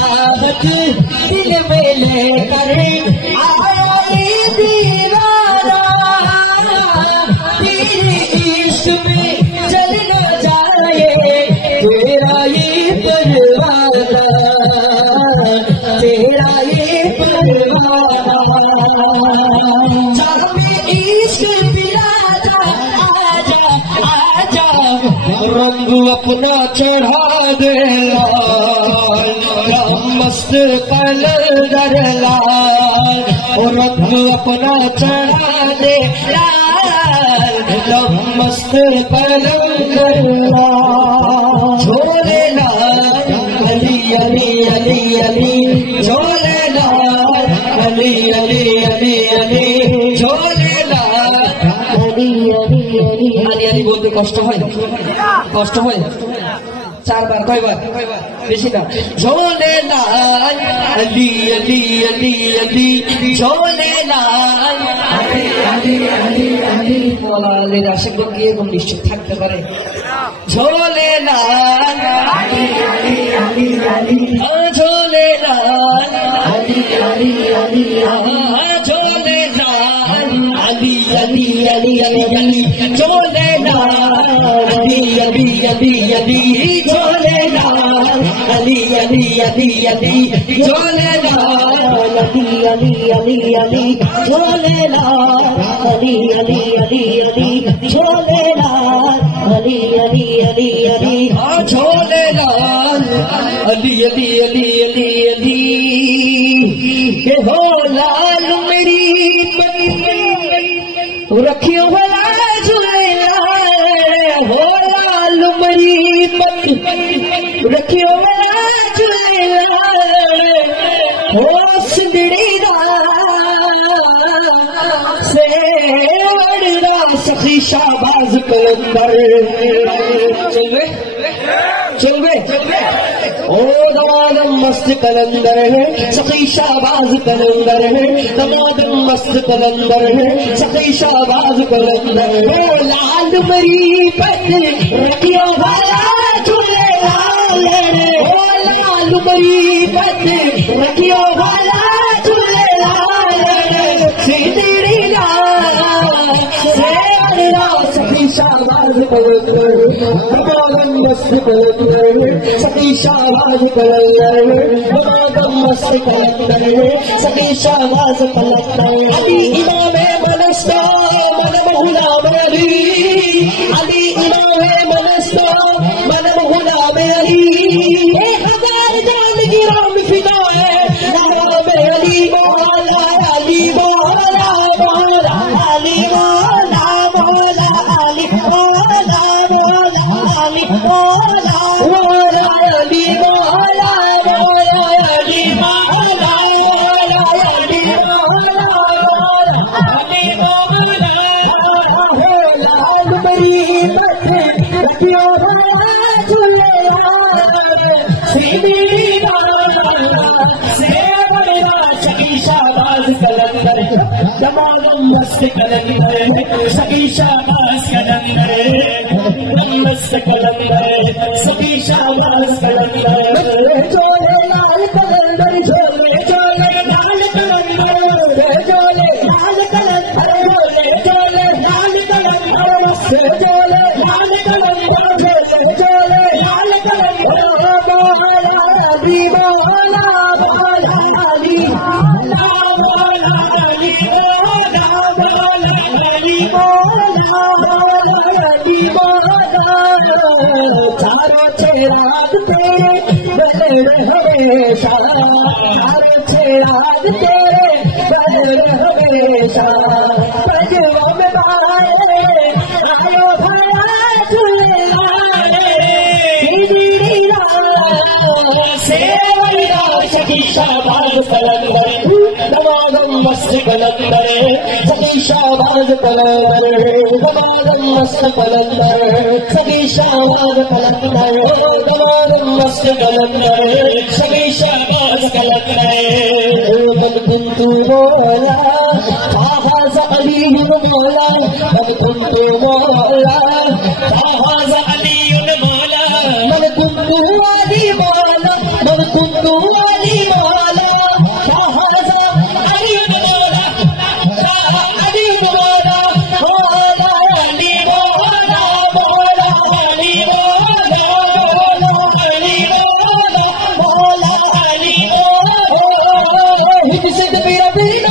चाहत दिल में लेकर आया दीवारा, तेरे इश्क में जल न जाए तेरा ये परवाना, तेरा ये परवाना। इश्क पिलाता आजा आजा, रंग अपना चढ़ा दे लाल, मस्त कलंदर लाल, रंग अपना चढ़ा दे लाल, मस्त कलंदर लाल। झोले लाल अली अली अली अली, झोले लाल अली अली अली अली, झोले लाल अली अली अली। अली अली बोलते कष्ट হয়, কষ্ট হয়। চারবার কয়বার? বেশি না। झोले लाल अली अली अली अली, झोले लाल अली अली अली अली। মোলালের আশিক কি এরকম নিশ্চিত থাকতে পারে? झोले लाल अली अली अली अली, झोले लाल अली अली अली अली, झोले लाल अली अली अली अली अली, झोले लाल अली अली अली अली, झोले लाल अली अली अली अली, झोले लाल अली अली अली अली, झोले लाल अली अली अली अली, झोले लाल अली अली अली अली, झोले लाल अली अली अली अली अली। के हो लाल मेरी रखियो भला झूलेलाल, हो लाल मेरी रखियो भला झूलेलाल, हो सिंदड़ी से वड़दा सखी शाहबाज कलंदर। चल गए ओ दमादम मस्त कलंदर है, सखी शाहबाज कलंदर है, दमादम मस्त कलंदर है, सखी शाहबाज कलंदर है। लाल मरी पत रखियो भला झूलेलाल, ओ लाल मरी पत रखियो भला झूलेलाल, सिंदड़ी सखी शाहबाज कलंदर, दमादम मस्त कलंदर है, सखी शाहबाज कलंदर है, दमादम मस्त कलंदर है, सखी शाहबाज कलंदर। अली इमाम मनस्ता मन बहुला मेरी, अली इमाम मनस्ता मन बहुला मेरी, 1000 जान की राम फिदा है नाम अली मौला, अली मौला मौला, अली मौला मौला, अली मौला मौला, अली मौला मौला, अली मौला मौला, अली मौला मौला, अली मौला मौला, अली मौला। हो लाल मेरी मत रखियो भला झूलेलाल, सिंदड़ी से बड़ा सखी शाहबाज कलंदर, दमादम मस्त कलंदर, सखी शाहबाज कलंदर, मस्त कलंदर, सखी शाहबाज कलंदर। झोले लाल कलंदर, झोले झोले लाल कलंदर, झोले लाल कलंदर, झोले झोले लाल कलंदर, झोले लाल कलंदर, झोले झोले लाल कलंदर। मौला अली मौला मौला, अली मौला मौला, अली मौला मौला, अली मौला मौला, अली मौला। चारों चेराग तेरे बदल हमेशा, चारों चेराग तेरे बदल हमेशा, प्रजों में बाए आयो भला झूलेलाल, से वड़ा सखी शाहबाज कलंदर, दमादम मस्त कलंदर, सखी शाहबाज कलंदर, दमादम मस्त कलंदर, सखी शाहबाज कलंदर, दमादम मस्त कलंदर, सखी शाहबाज कलंदर। मन कुंतु मौला फाहाज अली मौला, मन कुंतु मौला फाहाज अली मौला, मन कुंतु अली मौला, मन कुंतु सिद्ध पीरा पीरा